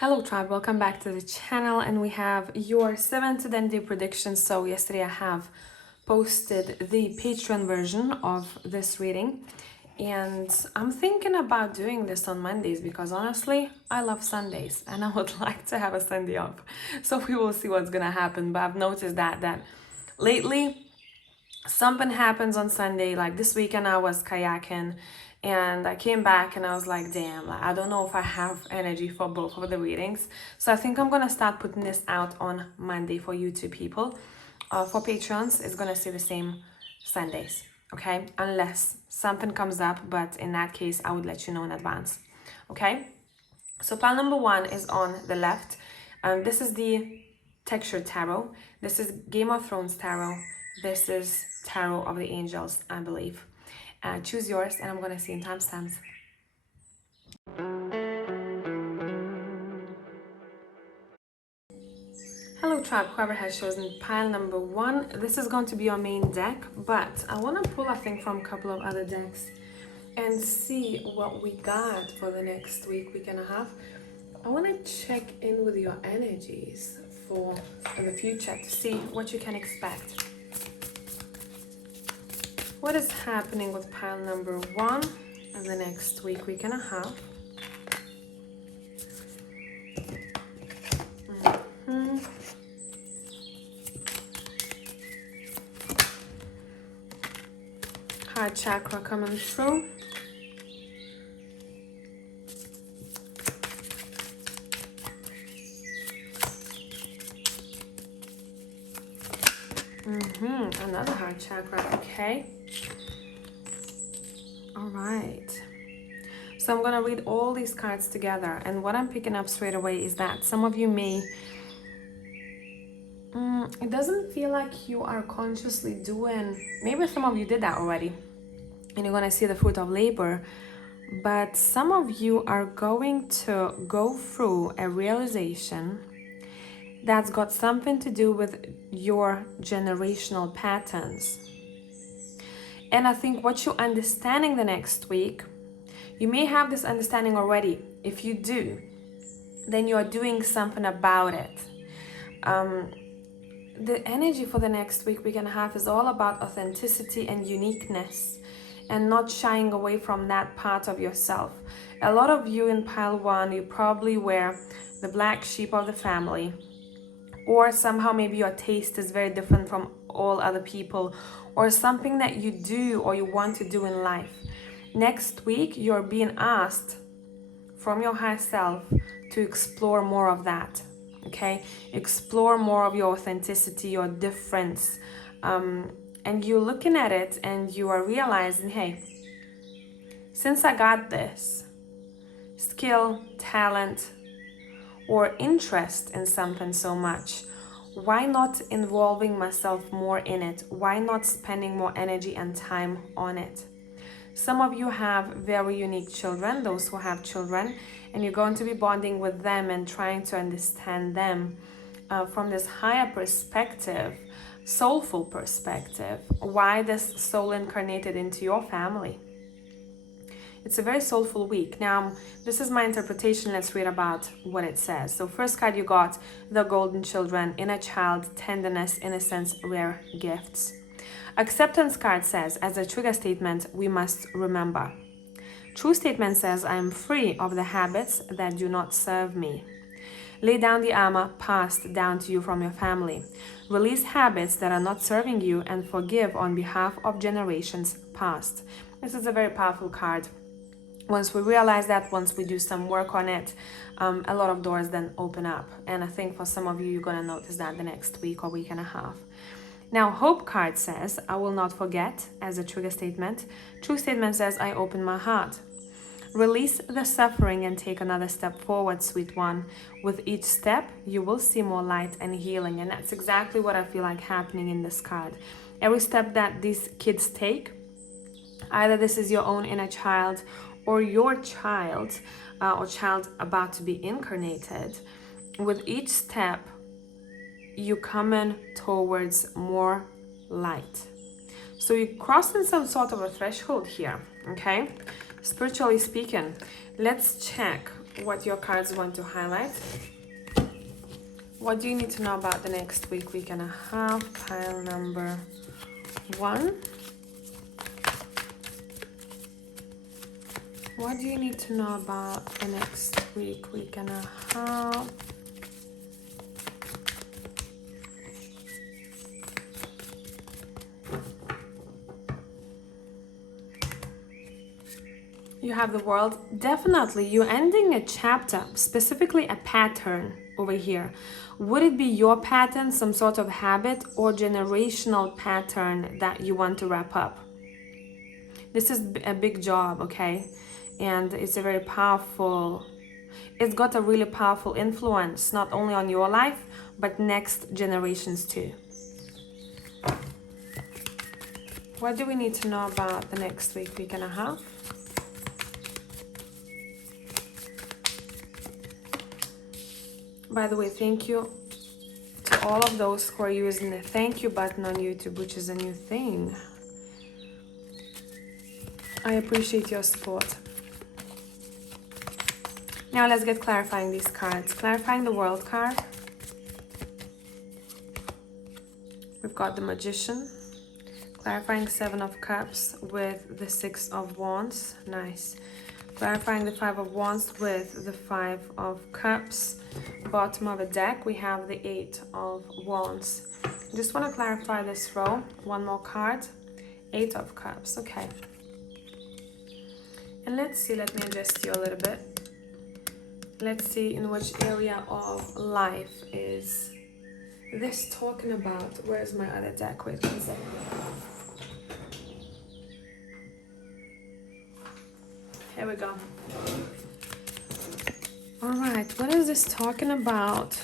Hello tribe, welcome back to the channel, and we have your 7 to 10 day predictions. So yesterday I have posted the Patreon version of this reading, and I'm thinking about doing this on Mondays because honestly I love Sundays and I would like to have a Sunday off. So we will see what's gonna happen, but I've noticed that lately something happens on Sunday. Like this weekend I was kayaking and I came back and I was like, damn, like, I don't know if I have energy for both of the readings. So I think I'm gonna start putting this out on Monday for YouTube people. For Patreons, it's gonna stay the same Sundays, okay? Unless something comes up, but in that case, I would let you know in advance, okay? So pile number 1 is on the left. This is the textured tarot. This is Game of Thrones tarot. This is Tarot of the Angels, I believe. Choose yours, and I'm going to see in timestamps. Hello tribe, whoever has chosen pile number 1. This is going to be your main deck, but I want to pull, I think, from a couple of other decks and see what we got for the next week and a half. I want to check in with your energies for the future to see what you can expect. What is happening with pile number 1 in the next week and a half? Heart chakra coming through. Another heart chakra, okay. All right. So I'm gonna read all these cards together, and what I'm picking up straight away is that some of you may, it doesn't feel like you are consciously doing, maybe some of you did that already, and you're gonna see the fruit of labor, but some of you are going to go through a realization that's got something to do with your generational patterns. And I think what you're understanding the next week, you may have this understanding already. If you do, then you are doing something about it. The energy for the next week and a half is all about authenticity and uniqueness and not shying away from that part of yourself. A lot of you in pile 1, you probably were the black sheep of the family, or somehow maybe your taste is very different from all other people, or something that you do or you want to do in life. Next week, you're being asked from your higher self to explore more of that, okay? Explore more of your authenticity, your difference. And you're looking at it and you are realizing, hey, since I got this skill, talent, or interest in something so much, why not involving myself more in it? Why not spending more energy and time on it? Some of you have very unique children, those who have children, and you're going to be bonding with them and trying to understand them from this higher perspective, soulful perspective. Why this soul incarnated into your family? It's a very soulful week. Now, this is my interpretation. Let's read about what it says. So first card you got, the golden children, inner child, tenderness, innocence, rare gifts. Acceptance card says, as a trigger statement, we must remember. True statement says, I am free of the habits that do not serve me. Lay down the armor passed down to you from your family. Release habits that are not serving you and forgive on behalf of generations past. This is a very powerful card. Once we realize that, once we do some work on it, a lot of doors then open up. And I think for some of you, you're going to notice that the next week or week and a half. Now, hope card says, I will not forget, as a trigger statement. True statement says, I open my heart. Release the suffering and take another step forward, sweet one. With each step, you will see more light and healing. And that's exactly what I feel like happening in this card. Every step that these kids take, either this is your own inner child or your child or child about to be incarnated, with each step you coming towards more light. So you're crossing some sort of a threshold here, okay? Spiritually speaking, let's check what your cards want to highlight. What do you need to know about the next week and a half? Pile number 1. What do you need to know about the next week and a half? You have the World. Definitely, you're ending a chapter, specifically a pattern over here. Would it be your pattern, some sort of habit or generational pattern that you want to wrap up? This is a big job, okay? And it's a very powerful, it's got a really powerful influence, not only on your life, but next generations too. What do we need to know about the next week and a half? By the way, thank you to all of those who are using the thank you button on YouTube, which is a new thing. I appreciate your support. Now let's get clarifying these cards. Clarifying the World card. We've got the Magician. Clarifying 7 of Cups with the 6 of Wands. Nice. Clarifying the 5 of Wands with the 5 of Cups. Bottom of a deck, we have the 8 of Wands. Just want to clarify this row. One more card. 8 of Cups. Okay. And let's see, let me adjust you a little bit. Let's see in which area of life is this talking about. Where's my other deck? Wait 1 second. Here we go. All right, what is this talking about?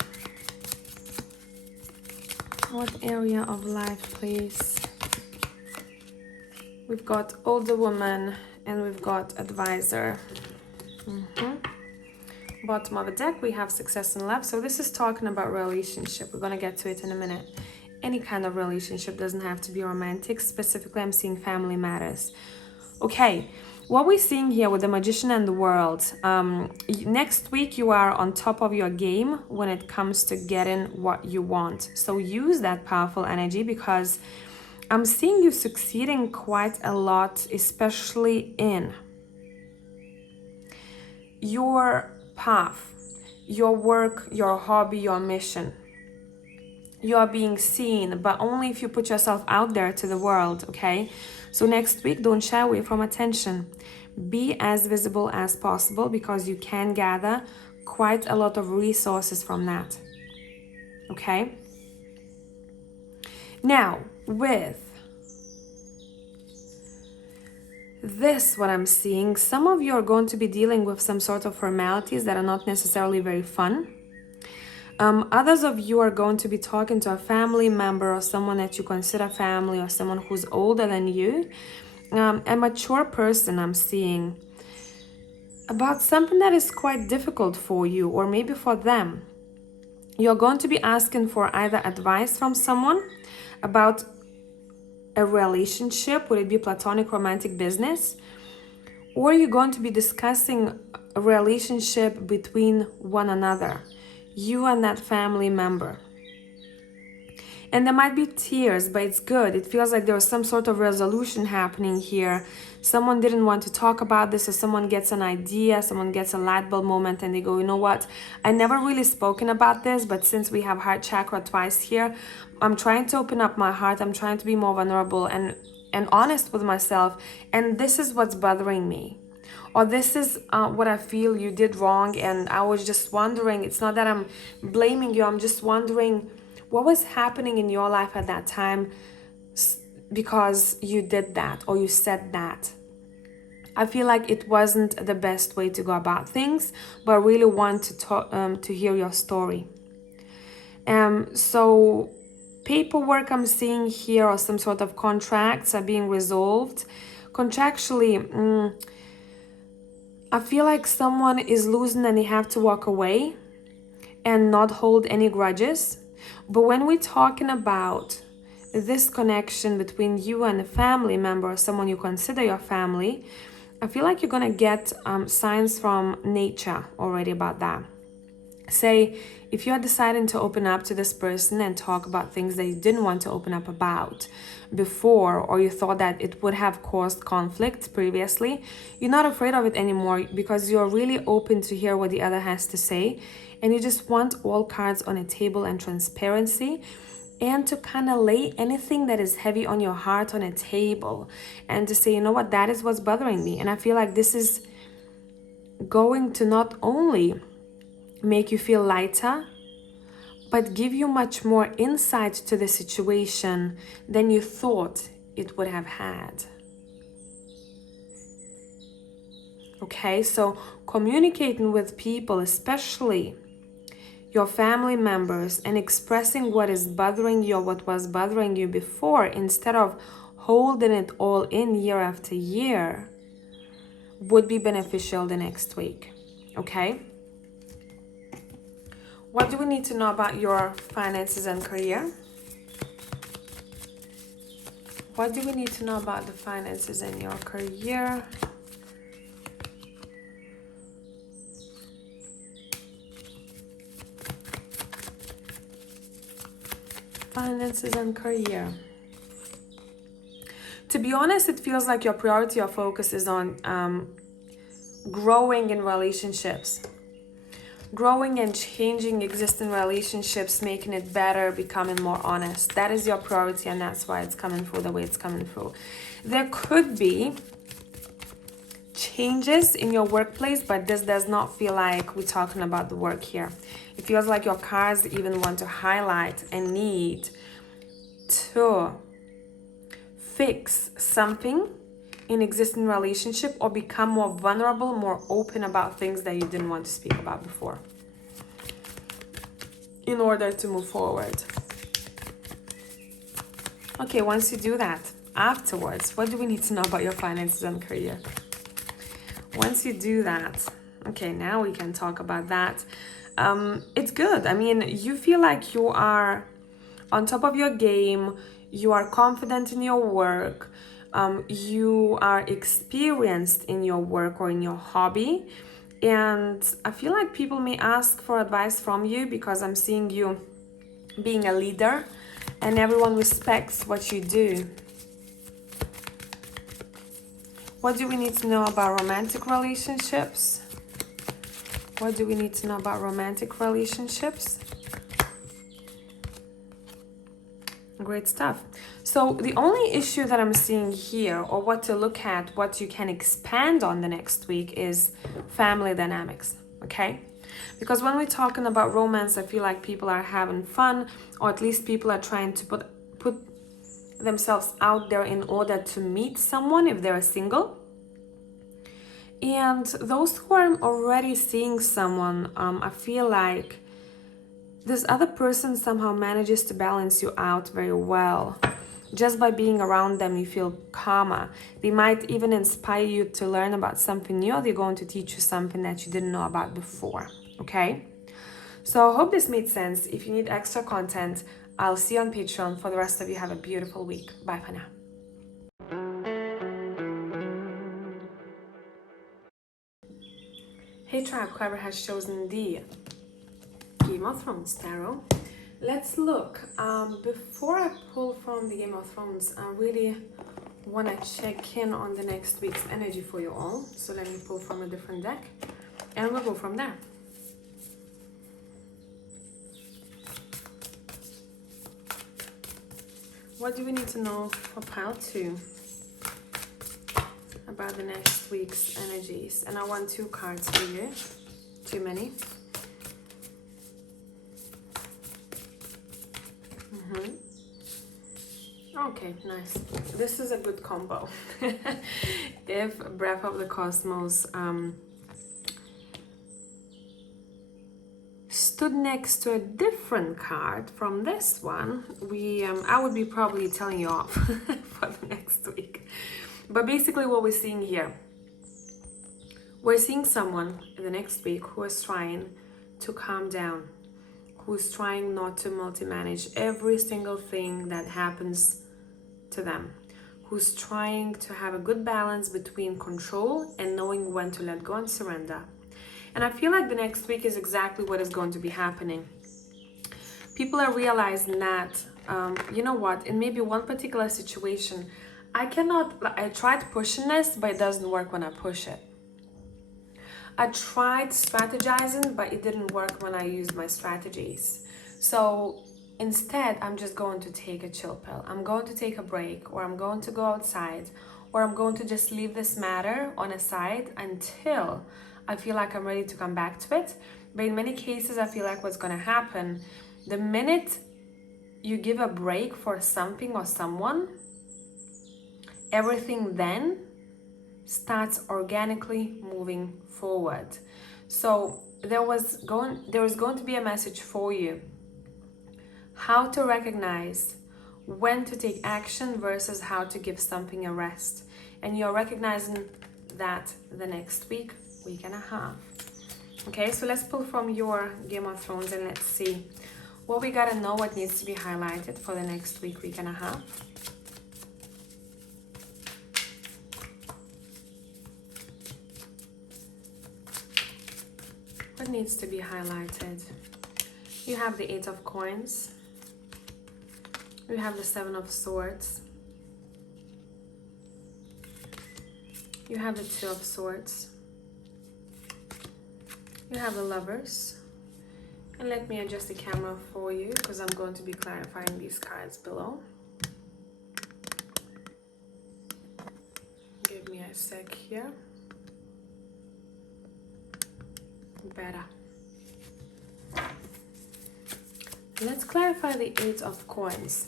What area of life, please? We've got older woman and we've got advisor. Bottom of the deck, we have success in love. So this is talking about relationship. We're going to get to it in a minute. Any kind of relationship, doesn't have to be romantic. Specifically, I'm seeing family matters. Okay, what we're seeing here with the Magician and the World, next week you are on top of your game when it comes to getting what you want. So use that powerful energy, because I'm seeing you succeeding quite a lot, especially in your path, your work, your hobby, your mission. You are being seen, but only if you put yourself out there to the world, okay? So next week, don't shy away from attention. Be as visible as possible, because you can gather quite a lot of resources from that, okay? Now, with this, what I'm seeing, some of you are going to be dealing with some sort of formalities that are not necessarily very fun. Others of you are going to be talking to a family member or someone that you consider family, or someone who's older than you, a mature person I'm seeing, about something that is quite difficult for you or maybe for them. You're going to be asking for either advice from someone about a relationship, would it be platonic, romantic, business, or you're going to be discussing a relationship between one another, you and that family member. And there might be tears, but it's good. It feels like there's some sort of resolution happening here. Someone didn't want to talk about this, or someone gets an idea, someone gets a light bulb moment, and they go, you know what? I never really spoken about this, but since we have heart chakra twice here, I'm trying to open up my heart. I'm trying to be more vulnerable and honest with myself. And this is what's bothering me. Or this is what I feel you did wrong, and I was just wondering. It's not that I'm blaming you. I'm just wondering what was happening in your life at that time because you did that or you said that. I feel like it wasn't the best way to go about things, but I really want to talk, to hear your story. So paperwork I'm seeing here, or some sort of contracts are being resolved. Contractually, I feel like someone is losing and they have to walk away and not hold any grudges. But when we're talking about this connection between you and a family member, or someone you consider your family, I feel like you're gonna get signs from nature already about that. Say, if you're deciding to open up to this person and talk about things that you didn't want to open up about before, or you thought that it would have caused conflict previously, you're not afraid of it anymore because you're really open to hear what the other has to say, and you just want all cards on a table and transparency, and to kind of lay anything that is heavy on your heart on a table and to say, you know what, that is what's bothering me. And I feel like this is going to not only make you feel lighter, but give you much more insight to the situation than you thought it would have had. Okay, so communicating with people, especially your family members, and expressing what is bothering you or what was bothering you before, instead of holding it all in year after year, would be beneficial the next week. Okay? What do we need to know about your finances and career? What do we need to know about the finances and your career? Finances and career. To be honest, it feels like your priority or focus is on growing in relationships. Growing and changing existing relationships, making it better, becoming more honest. That is your priority, and that's why it's coming through the way it's coming through. There could be changes in your workplace, but this does not feel like we're talking about the work here. It feels like your cards even want to highlight a need to fix something in existing relationship, or become more vulnerable, more open about things that you didn't want to speak about before, in order to move forward. Okay, once you do that, afterwards, what do we need to know about your finances and career? Once you do that, okay, now we can talk about that. It's good. I mean, you feel like you are on top of your game, you are confident in your work, you are experienced in your work or in your hobby, and I feel like people may ask for advice from you because I'm seeing you being a leader and everyone respects what you do. What do we need to know about romantic relationships? What do we need to know about romantic relationships? Great stuff. So the only issue that I'm seeing here, or what to look at, what you can expand on the next week, is family dynamics, okay? Because when we're talking about romance, I feel like people are having fun, or at least people are trying to put themselves out there in order to meet someone if they're single. And those who are already seeing someone, I feel like this other person somehow manages to balance you out very well. Just by being around them, you feel calmer. They might even inspire you to learn about something new, or they're going to teach you something that you didn't know about before, okay? So I hope this made sense. If you need extra content, I'll see you on Patreon. For the rest of you, have a beautiful week. Bye for now. Hey tribe, whoever has chosen the Game of Thrones tarot. Let's look. Before I pull from the Game of Thrones, I really want to check in on the next week's energy for you all. So let me pull from a different deck and we'll go from there. What do we need to know for pile 2 about the next week's energies? And I want 2 cards for you. Too many. Okay, nice. This is a good combo. If Breath of the Cosmos stood next to a different card from this one, I would be probably telling you off for the next week. But basically what we're seeing here, we're seeing someone in the next week who is trying to calm down, who's trying not to multi-manage every single thing that happens to them, who's trying to have a good balance between control and knowing when to let go and surrender. And I feel like the next week is exactly what is going to be happening. People are realizing that, you know what, in maybe one particular situation, I tried pushing this, but it doesn't work when I push it. I tried strategizing, but it didn't work when I used my strategies. So instead, I'm just going to take a chill pill. I'm going to take a break, or I'm going to go outside, or I'm going to just leave this matter on a side until I feel like I'm ready to come back to it. But in many cases, I feel like what's going to happen, the minute you give a break for something or someone, everything then starts organically moving forward. So there is going to be a message for you. How to recognize when to take action versus how to give something a rest. And you're recognizing that the next week and a half. Okay, so let's pull from your Game of Thrones and let's see what we gotta know, what needs to be highlighted for the next week and a half. What needs to be highlighted? You have the 8 of Coins. You have the 7 of Swords. You have the 2 of Swords. You have the Lovers. And let me adjust the camera for you because I'm going to be clarifying these cards below. Give me a sec here. Better. Let's clarify the 8 of Coins.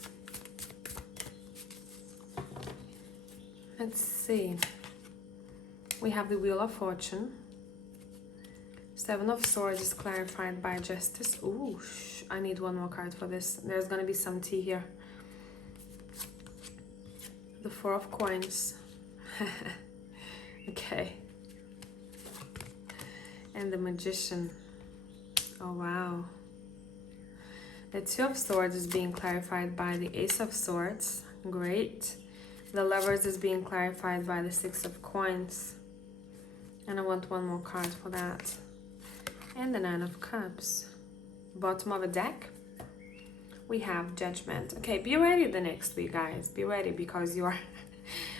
Let's see. We have the Wheel of Fortune. 7 of Swords is clarified by Justice. Ooh, I need one more card for this. There's gonna be some tea here. The 4 of Coins. Okay. And the Magician. Oh, wow. The 2 of Swords is being clarified by the Ace of Swords. Great. The Lovers is being clarified by the 6 of Coins. And I want one more card for that. And the 9 of Cups. Bottom of a deck, we have Judgment. Okay, be ready the next week, guys. Be ready because you are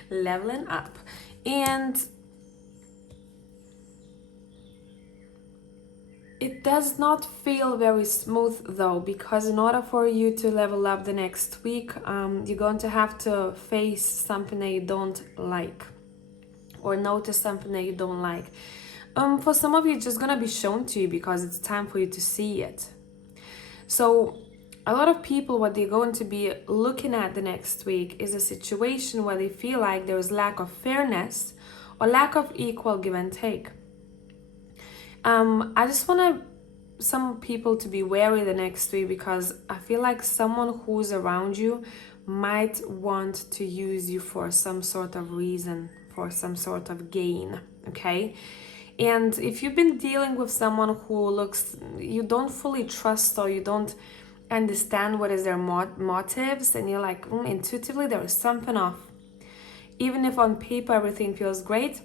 leveling up. And it does not feel very smooth though, because in order for you to level up the next week, you're going to have to face something that you don't like or notice something that you don't like. For some of you, it's just gonna be shown to you because it's time for you to see it. So a lot of people, what they're going to be looking at the next week is a situation where they feel like there's lack of fairness or lack of equal give and take. I just want some people to be wary the next week because I feel like someone who's around you might want to use you for some sort of reason, for some sort of gain, okay? And if you've been dealing with someone who you don't fully trust or you don't understand what is their motives, and you're like, intuitively there is something off. Even if on paper everything feels great,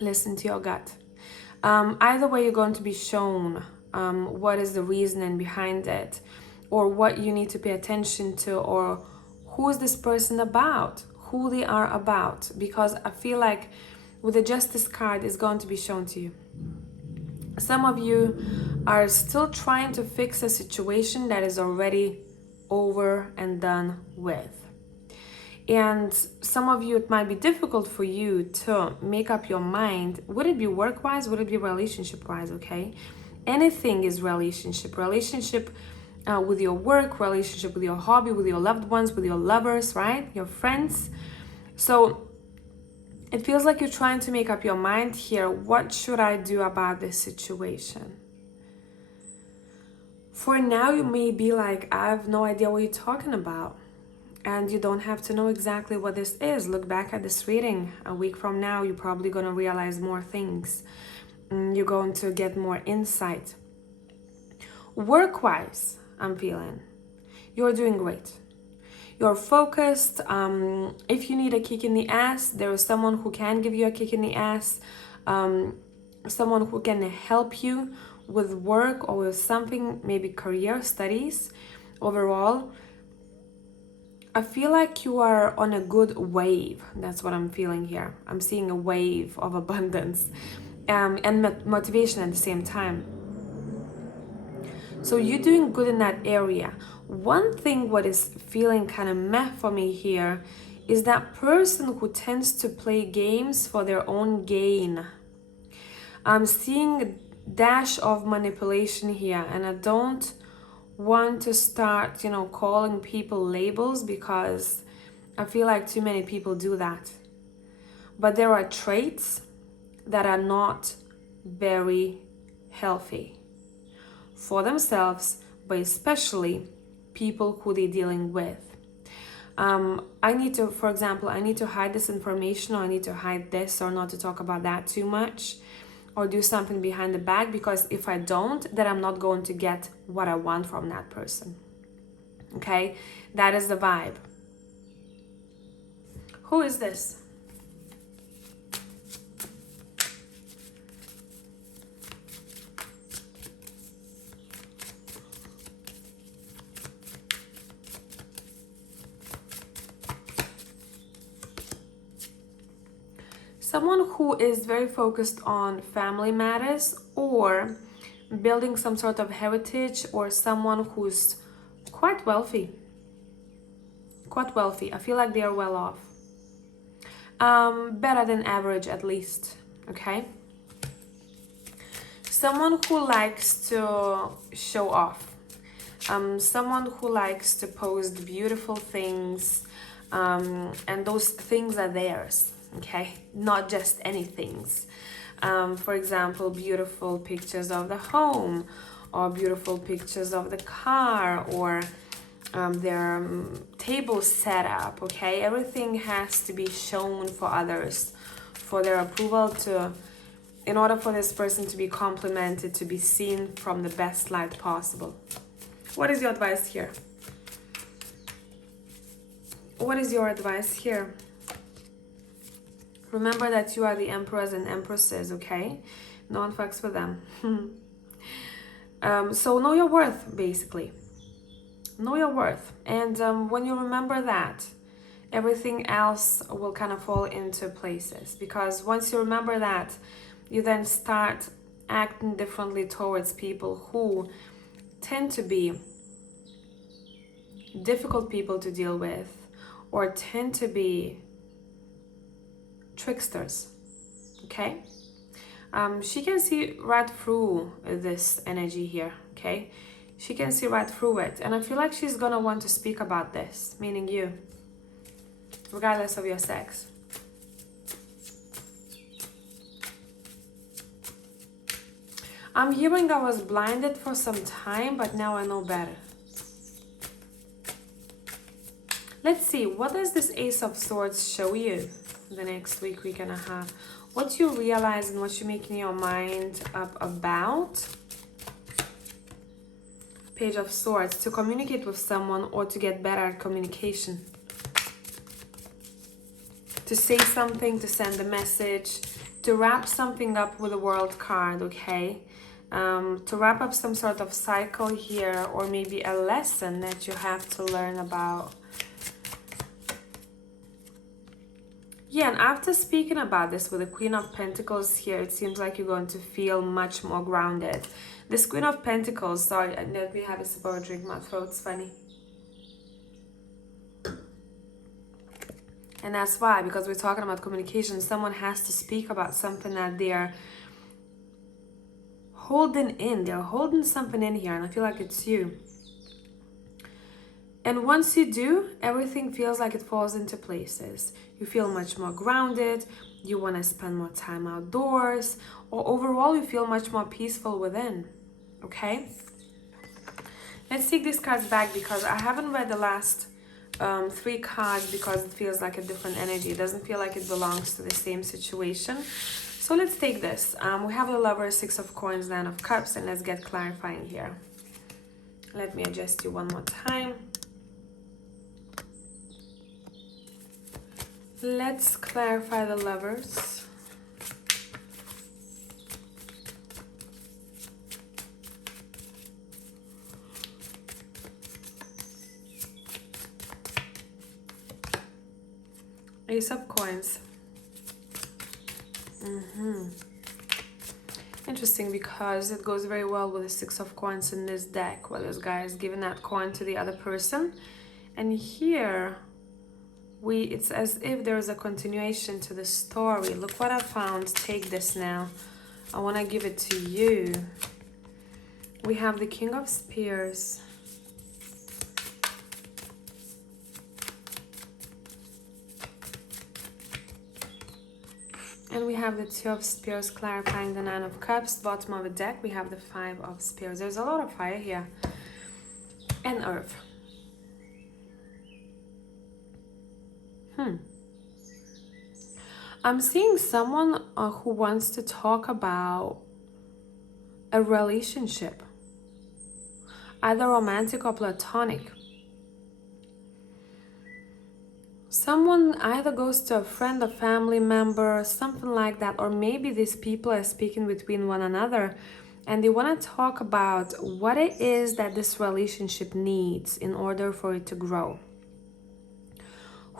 listen to your gut. Either way, you're going to be shown what is the reasoning behind it, or what you need to pay attention to, or who is this person about, who they are about, because I feel like with the Justice card is going to be shown to you. Some of you are still trying to fix a situation that is already over and done with. And some of you, it might be difficult for you to make up your mind. Would it be work-wise? Would it be relationship-wise? Okay, anything is relationship with your work, relationship with your hobby, with your loved ones, with your lovers, right? Your friends. So it feels like you're trying to make up your mind here. What should I do about this situation? For now, you may be like, I have no idea what you're talking about. And you don't have to know exactly what this is. Look back at this reading. A week from now, you're probably going to realize more things. You're going to get more insight. Work-wise, I'm feeling you're doing great. You're focused. If you need a kick in the ass, there is someone who can give you a kick in the ass. Someone who can help you with work or with something, maybe career, studies. Overall, I feel like you are on a good wave. That's what I'm feeling here. I'm seeing a wave of abundance and motivation at the same time. So you're doing good in that area. One thing what is feeling kind of meh for me here is that person who tends to play games for their own gain. I'm seeing a dash of manipulation here, and I don't want to start, calling people labels because I feel like too many people do that. But there are traits that are not very healthy for themselves, but especially people who they're dealing with. I need to, for example, I need to hide this information, or I need to hide this, or not to talk about that too much, or do something behind the back, because if I don't, then I'm not going to get what I want from that person. Okay, that is the vibe. Who is this? Someone who is very focused on family matters or building some sort of heritage, or someone who's quite wealthy. I feel like they are well off. Better than average at least, okay? Someone who likes to show off. Someone who likes to post beautiful things, and those things are theirs. Okay, not just any things. For example, beautiful pictures of the home, or beautiful pictures of the car, or their table setup. Okay, everything has to be shown for others, for their approval, in order for this person to be complimented, to be seen from the best light possible. What is your advice here? What is your advice here? Remember that you are the emperors and empresses, okay? No one fucks with them. So know your worth, basically. Know your worth. And when you remember that, everything else will kind of fall into places. Because once you remember that, you then start acting differently towards people who tend to be difficult people to deal with, or tend to be tricksters. Okay, she can see right through this energy here. Okay, she can see right through it, and I feel like she's gonna want to speak about this, meaning you, regardless of your sex. I'm hearing I was blinded for some time, but now I know better. Let's see, what does this Ace of Swords show you the next week and a half? What you realize and what you're making your mind up about? Page of Swords, to communicate with someone or to get better at communication. To say something, to send a message, to wrap something up with a World card, okay? To wrap up some sort of cycle here, or maybe a lesson that you have to learn about. Yeah, and after speaking about this with the Queen of Pentacles here, it seems like you're going to feel much more grounded. This Queen of Pentacles, sorry, let me have a sip of a drink, my throat's funny. And that's why, because we're talking about communication, someone has to speak about something that they're holding in. They're holding something in here, and I feel like it's you. And once you do, everything feels like it falls into places. You feel much more grounded, you want to spend more time outdoors, or overall you feel much more peaceful within, okay? Let's take these cards back, because I haven't read the last 3 cards, because it feels like a different energy. It doesn't feel like it belongs to the same situation. So let's take this. We have the Lovers, 6 of Coins, 9 of Cups, and let's get clarifying here. Let me adjust you one more time. Let's clarify the Lovers. Ace of Coins. Interesting, because it goes very well with the Six of Coins in this deck, where this guy is giving that coin to the other person. And here, it's as if there's a continuation to the story. Look what I found. Take this now. I want to give it to you. We have the King of Spears. And we have the Two of Spears clarifying the Nine of Cups. Bottom of the deck, we have the Five of Spears. There's a lot of fire here. And Earth. I'm seeing someone who wants to talk about a relationship. Either romantic or platonic. Someone either goes to a friend, a family member, something like that, or maybe these people are speaking between one another and they want to talk about what it is that this relationship needs in order for it to grow.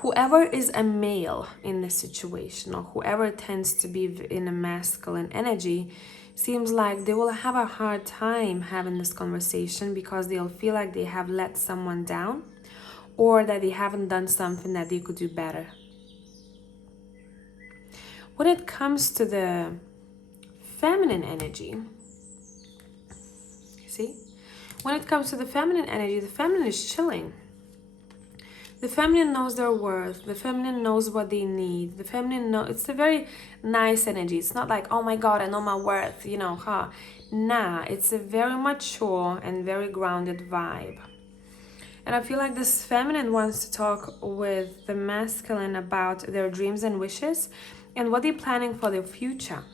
Whoever is a male in this situation, or whoever tends to be in a masculine energy, seems like they will have a hard time having this conversation because they'll feel like they have let someone down, or that they haven't done something that they could do better. When it comes to the feminine energy, see? When it comes to the feminine energy, the feminine is chilling. The feminine knows their worth. The feminine knows what they need. The feminine it's a very nice energy. It's not like, oh my God, I know my worth, Nah, it's a very mature and very grounded vibe. And I feel like this feminine wants to talk with the masculine about their dreams and wishes and what they're planning for their future.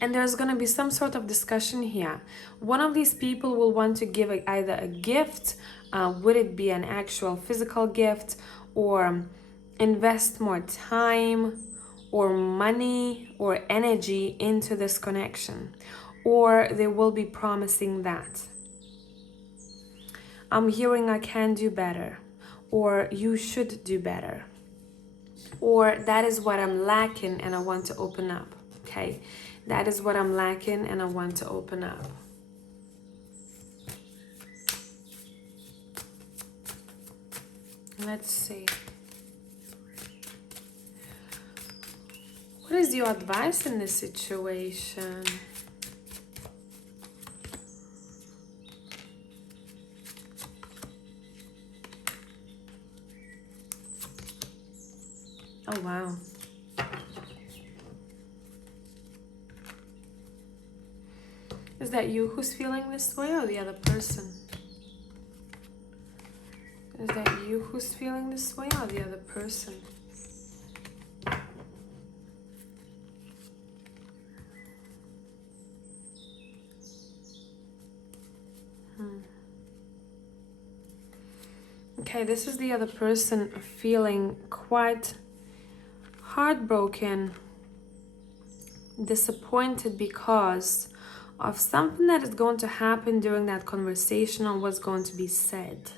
And there's going to be some sort of discussion here. One of these people will want to give either a gift, would it be an actual physical gift, or invest more time or money or energy into this connection, or they will be promising that. I'm hearing I can do better, or you should do better, or that is what I'm lacking and I want to open up. Okay, that is what I'm lacking and I want to open up. Let's see. What is your advice in this situation? Oh, wow. Is that you who's feeling this way, or the other person? Is that you who's feeling this way, or the other person? Okay, this is the other person feeling quite heartbroken, disappointed because of something that is going to happen during that conversation or what's going to be said.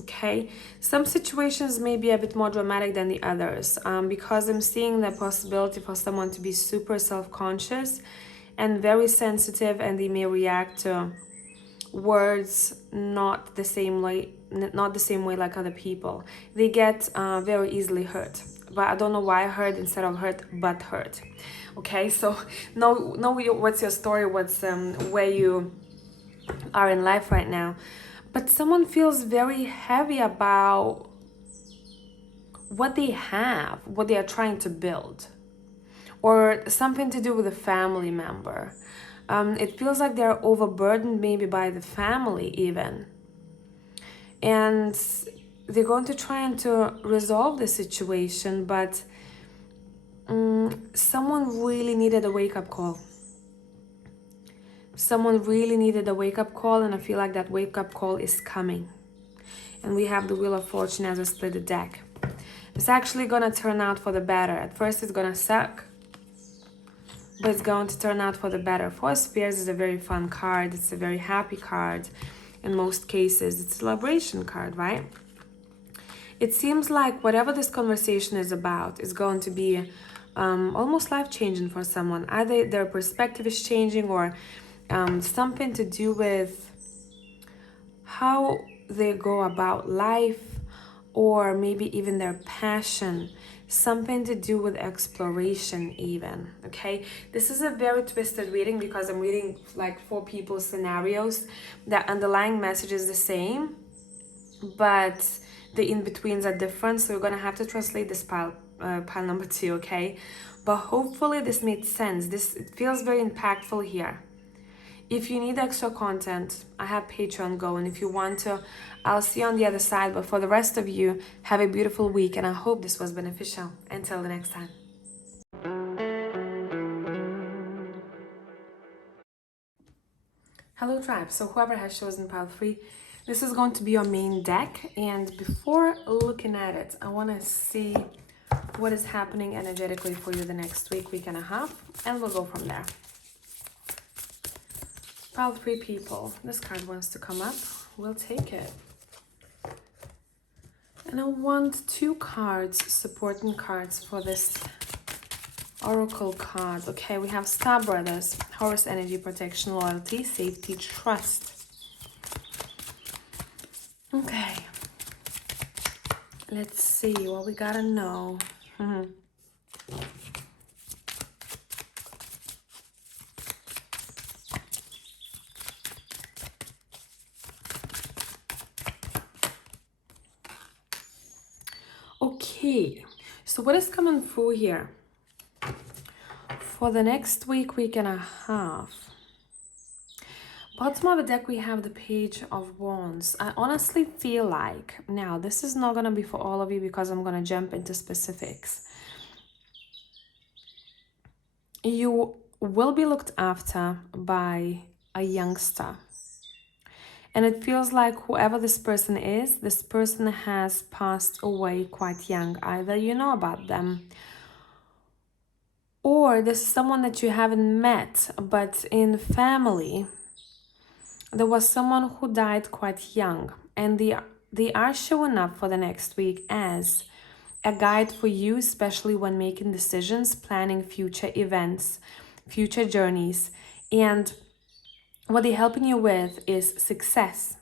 Okay, some situations may be a bit more dramatic than the others, because I'm seeing the possibility for someone to be super self-conscious and very sensitive, and they may react to words not the same way like other people. They get very easily hurt, but I don't know why hurt instead of hurt, but hurt. Okay, so know what's your story, what's where you are in life right now. But someone feels very heavy about what they have, what they are trying to build, or something to do with a family member. It feels like they're overburdened maybe by the family even. And they're going to try and to resolve the situation, but someone really needed a wake-up call. Someone really needed a wake-up call, and I feel like that wake-up call is coming. And we have the Wheel of Fortune as I split the deck. It's actually gonna turn out for the better. At first it's gonna suck, but it's going to turn out for the better. Four of Spears is a very fun card. It's a very happy card. In most cases, it's a celebration card, right? It seems like whatever this conversation is about is going to be almost life-changing for someone. Either their perspective is changing, or something to do with how they go about life, or maybe even their passion, something to do with exploration even, okay? This is a very twisted reading because I'm reading like 4 people's scenarios. The underlying message is the same, but the in-betweens are different, so we're gonna have to translate this pile number 2, okay? But hopefully this made sense. It feels very impactful here. If you need extra content, I have Patreon going. If you want to, I'll see you on the other side. But for the rest of you, have a beautiful week, and I hope this was beneficial. Until the next time. Hello tribe. So whoever has chosen pile 3, this is going to be your main deck. And before looking at it, I want to see what is happening energetically for you the next week and a half, and we'll go from there. Pile 3 people, this card wants to come up, we'll take it. And I want 2 cards, supporting cards for this oracle card. Okay, we have Star Brothers, Horus energy, protection, loyalty, safety, trust. Okay, let's see what we gotta know. Okay, so what is coming through here for the next week and a half? Bottom of the deck, we have the Page of Wands. I honestly feel like, now this is not gonna be for all of you because I'm gonna jump into specifics. You will be looked after by a youngster. And it feels like whoever this person is, this person has passed away quite young. Either you know about them, or this is someone that you haven't met, but in family, there was someone who died quite young. And they are showing up for the next week as a guide for you, especially when making decisions, planning future events, future journeys. And what they're helping you with is success.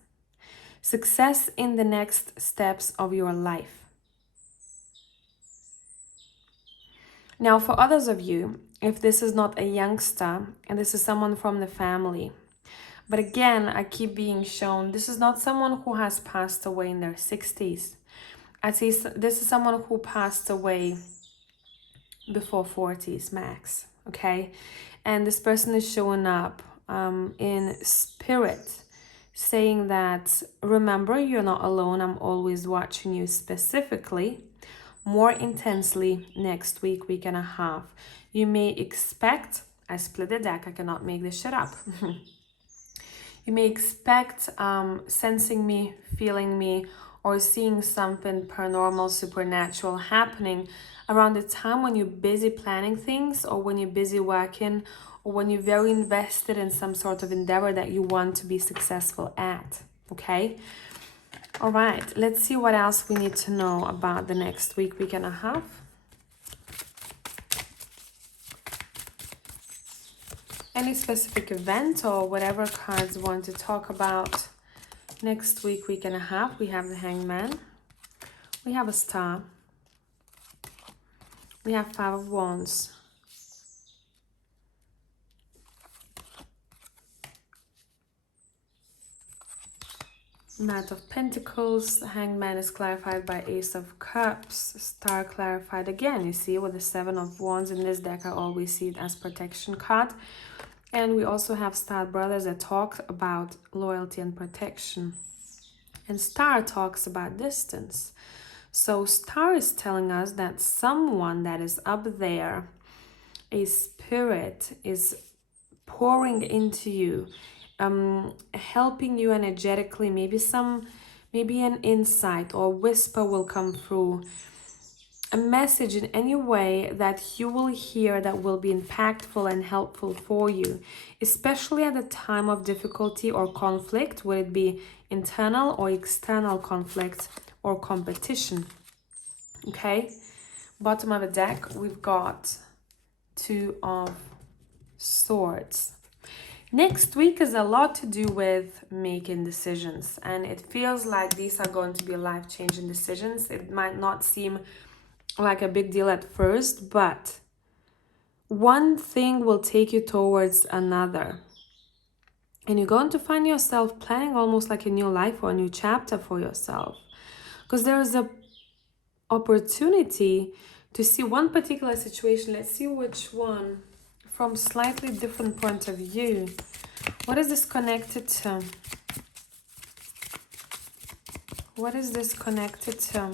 Success in the next steps of your life. Now, for others of you, if this is not a youngster and this is someone from the family, but again, I keep being shown, this is not someone who has passed away in their 60s. I'd say this is someone who passed away before 40s max, okay? And this person is showing up in spirit, saying that, remember, you're not alone. I'm always watching you, specifically, more intensely next week and a half. You may expect, I split the deck, I cannot make this shit up. You may expect sensing me, feeling me, or seeing something paranormal, supernatural happening around the time when you're busy planning things, or when you're busy working, or when you're very invested in some sort of endeavor that you want to be successful at, okay? All right, let's see what else we need to know about the next week and a half. Any specific event or whatever cards want to talk about next week and a half. We have the Hangman. We have a Star. We have 5 of Wands. Knight of Pentacles. Hangman is clarified by Ace of Cups. Star clarified again. You see, with the 7 of Wands in this deck, I always see it as protection card. And we also have Star Brothers that talk about loyalty and protection. And Star talks about distance. So Star is telling us that someone that is up there, a spirit, is pouring into you, helping you energetically. Maybe Maybe an insight or whisper will come through. A message in any way that you will hear that will be impactful and helpful for you, especially at a time of difficulty or conflict, would it be internal or external conflict or competition. Okay, bottom of the deck, we've got Two of Swords. Next week is a lot to do with making decisions, and it feels like these are going to be life-changing decisions. It might not seem like a big deal at first, but one thing will take you towards another. And you're going to find yourself planning almost like a new life or a new chapter for yourself. Because there is a opportunity to see one particular situation. Let's see which one from slightly different point of view. What is this connected to? What is this connected to?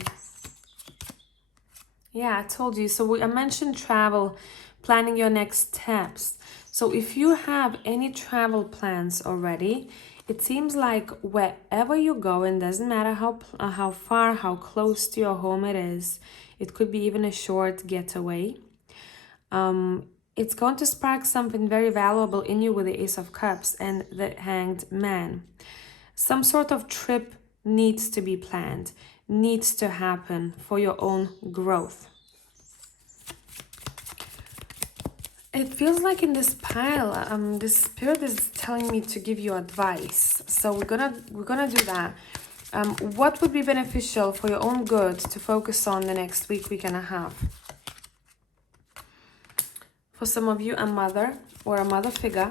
Yeah, I told you. So I mentioned travel, planning your next steps. So if you have any travel plans already, it seems like wherever you're going, doesn't matter how far, how close to your home it is. It could be even a short getaway. It's going to spark something very valuable in you with the Ace of Cups and the Hanged Man. Some sort of trip needs to be planned, needs to happen for your own growth. It feels like in this pile, this spirit is telling me to give you advice. So we're gonna do that. What would be beneficial for your own good to focus on the next week and a half? For some of you, a mother or a mother figure.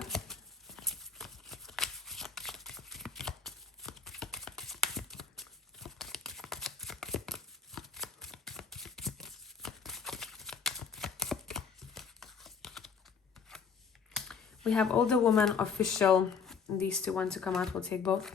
We have older woman, official. These two want to come out. We'll take both.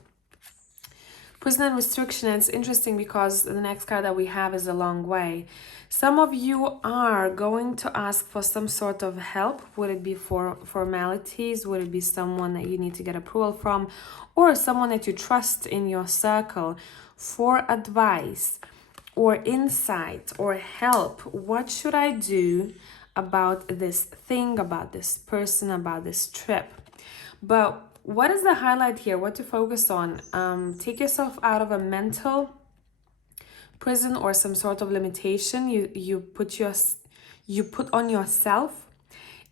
Prison and restriction. It's interesting because the next card that we have is a long way. Some of you are going to ask for some sort of help. Would it be for formalities? Would it be someone that you need to get approval from? Or someone that you trust in your circle for advice or insight or help? What should I do about this thing, about this person, about this trip? But what is the highlight here? What to focus on? Take yourself out of a mental prison or some sort of limitation you put on yourself.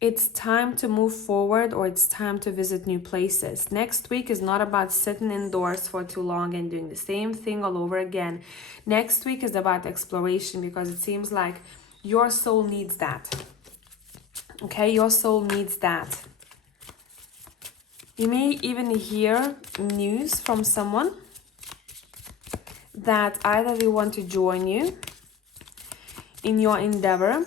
It's time to move forward, or it's time to visit new places. Next week is not about sitting indoors for too long and doing the same thing all over again. Next week is about exploration, because it seems like your soul needs that. Okay, your soul needs that. You may even hear news from someone that either they want to join you in your endeavor,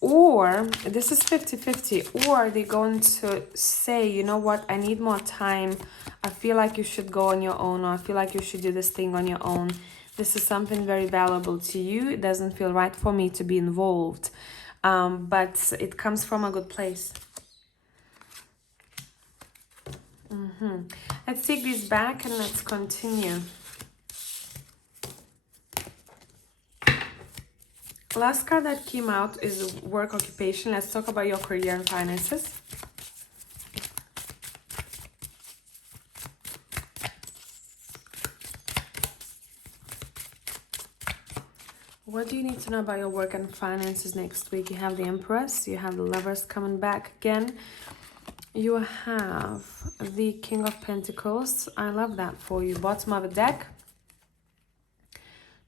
or this is 50-50, or they're going to say, you know what, I need more time. I feel like you should go on your own, or I feel like you should do this thing on your own. This is something very valuable to you. It doesn't feel right for me to be involved. But it comes from a good place. Let's take this back and let's continue. Last card that came out is work occupation. Let's talk about your career and finances. What do you need to know about your work and finances next week? You have the Empress, you have the Lovers coming back again. You have the King of Pentacles. I love that for you. Bottom of the deck.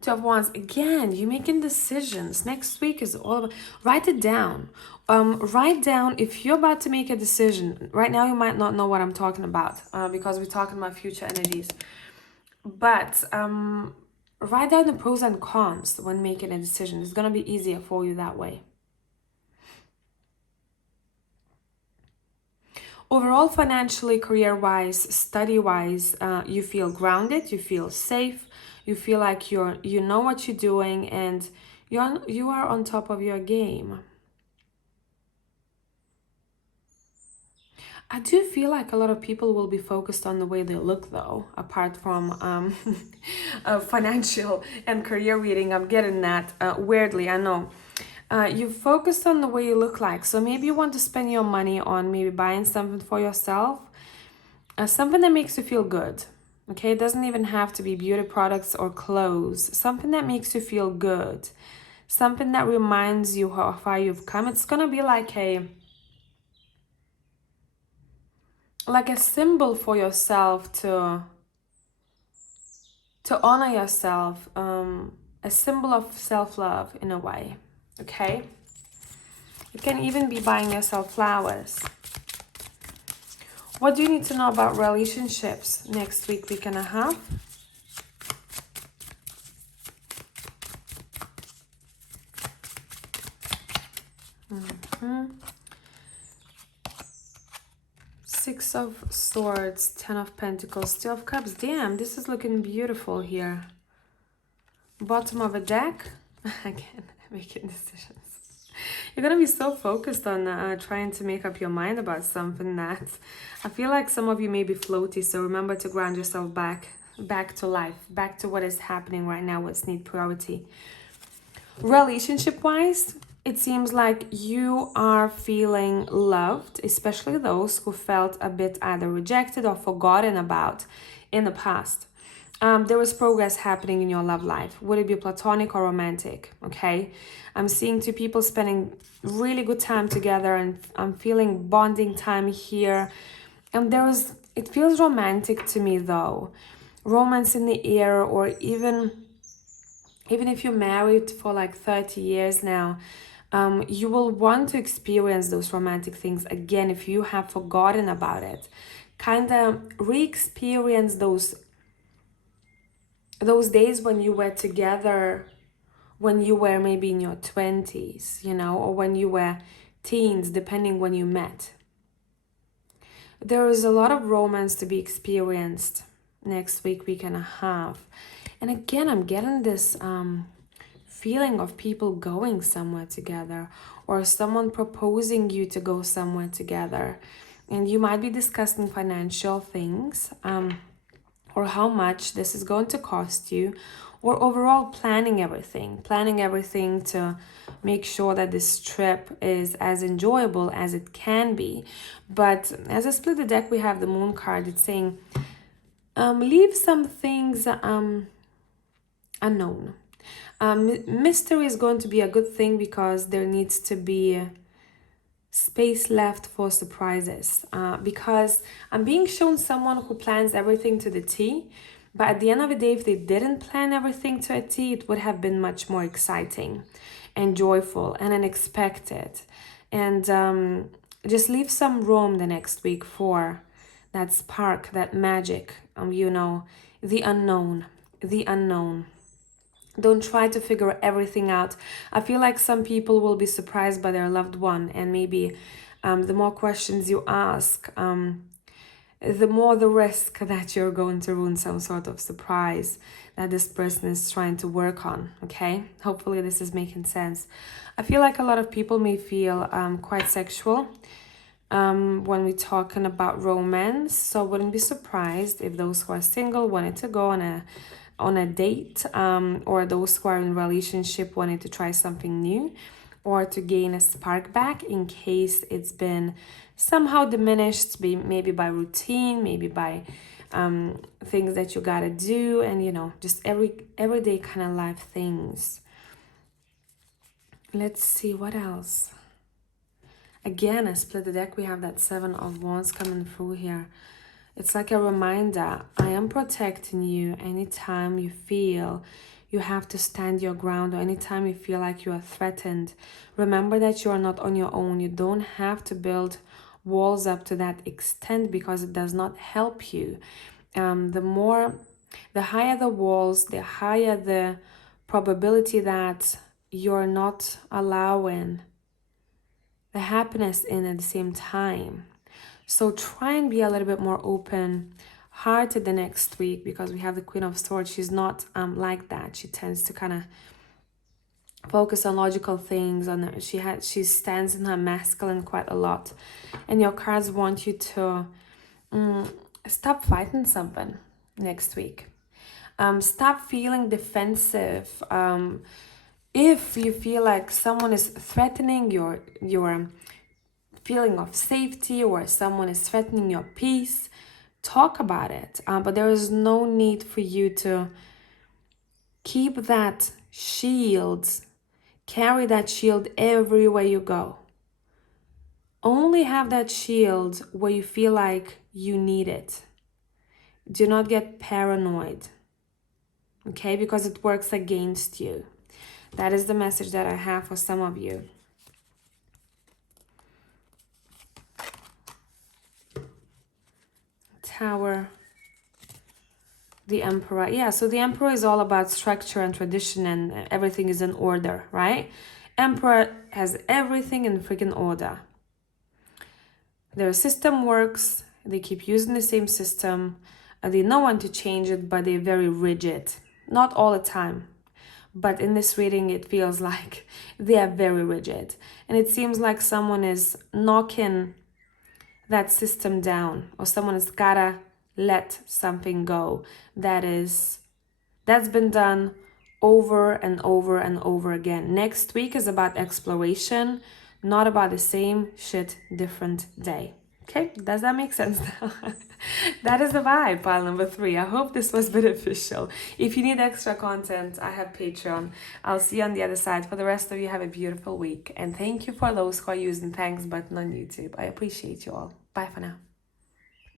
Two of Wands. Again, you're making decisions. Next week is all about... Write it down. Write down if you're about to make a decision. Right now, you might not know what I'm talking about because we're talking about future energies. But write down the pros and cons when making a decision. It's going to be easier for you that way. Overall, financially, career-wise, study-wise, you feel grounded, you feel safe, you feel like you know what you're doing, and you are on top of your game. I do feel like a lot of people will be focused on the way they look, though, apart from financial and career reading. I'm getting that weirdly, I know. You focused on the way you look like. So maybe you want to spend your money on maybe buying something for yourself, something that makes you feel good. Okay, it doesn't even have to be beauty products or clothes. Something that makes you feel good. Something that reminds you of how you've come. It's gonna be like a symbol for yourself to honor yourself, a symbol of self-love in a way. Okay, you can even be buying yourself flowers. What do you need to know about relationships next week and a half? Six of Swords, Ten of Pentacles, Two of Cups. Damn, this is looking beautiful here. Bottom of a deck. Again, making decisions. You're gonna be so focused on trying to make up your mind about something that I feel like some of you may be floaty. So remember to ground yourself back to life, back to what is happening right now, what's need priority. Relationship-wise, it seems like you are feeling loved, especially those who felt a bit either rejected or forgotten about in the past. There is progress happening in your love life. Would it be platonic or romantic? Okay. I'm seeing two people spending really good time together, and I'm feeling bonding time here. And it feels romantic to me though. Romance in the air, or even if you're married for like 30 years now, you will want to experience those romantic things again if you have forgotten about it. Kind of re-experience those days when you were together, when you were maybe in your 20s, or when you were teens, depending when you met. There is a lot of romance to be experienced next week and a half. And again, I'm getting this feeling of people going somewhere together, or someone proposing you to go somewhere together. And you might be discussing financial things, or how much this is going to cost you, or overall planning everything to make sure that this trip is as enjoyable as it can be. But as I split the deck, we have the Moon card. It's saying leave some things unknown. Mystery is going to be a good thing, because there needs to be space left for surprises, because I'm being shown someone who plans everything to the T, but at the end of the day, if they didn't plan everything to a T, it would have been much more exciting and joyful and unexpected. And just leave some room the next week for that spark, that magic, the unknown. Don't try to figure everything out. I feel like some people will be surprised by their loved one, and maybe the more questions you ask, the more the risk that you're going to ruin some sort of surprise that this person is trying to work on, okay? Hopefully this is making sense. I feel like a lot of people may feel quite sexual when we're talking about romance, so I wouldn't be surprised if those who are single wanted to go on a date, or those who are in a relationship wanted to try something new, or to gain a spark back in case it's been somehow diminished, maybe by routine, maybe by things that you gotta do, and just everyday kind of life things. Let's see what else. Again, I split the deck. We have that Seven of Wands coming through here. It's like a reminder. I am protecting you anytime you feel you have to stand your ground, or anytime you feel like you are threatened. Remember that you are not on your own. You don't have to build walls up to that extent, because it does not help you. The higher the walls, the higher the probability that you're not allowing the happiness in at the same time. So try and be a little bit more open-hearted the next week, because we have the Queen of Swords. She's not like that. She tends to kind of, focus on logical things. She stands in her masculine quite a lot, and your cards want you to stop fighting something next week. Stop feeling defensive. If you feel like someone is threatening your feeling of safety, or someone is threatening your peace, talk about it. But there is no need for you to keep that shield, carry that shield everywhere you go. Only have that shield where you feel like you need it. Do not get paranoid, okay? Because it works against you. That is the message that I have for some of you. Tower. The Emperor. Yeah, so the Emperor is all about structure and tradition, and everything is in order, right? Emperor has everything in freaking order. Their system works. They keep using the same system. They know when to change it, but they're very rigid. Not all the time. But in this reading, it feels like they are very rigid. And it seems like someone is knocking that system down, or someone has gotta let something go that's been done over and over and over again. Next week is about exploration, not about the same shit, different day. Okay, does that make sense now? That is the vibe, pile number 3. I hope this was beneficial. If you need extra content, I have Patreon. I'll see you on the other side. For the rest of you, have a beautiful week. And thank you for those who are using thanks button on YouTube. I appreciate you all. Bye for now.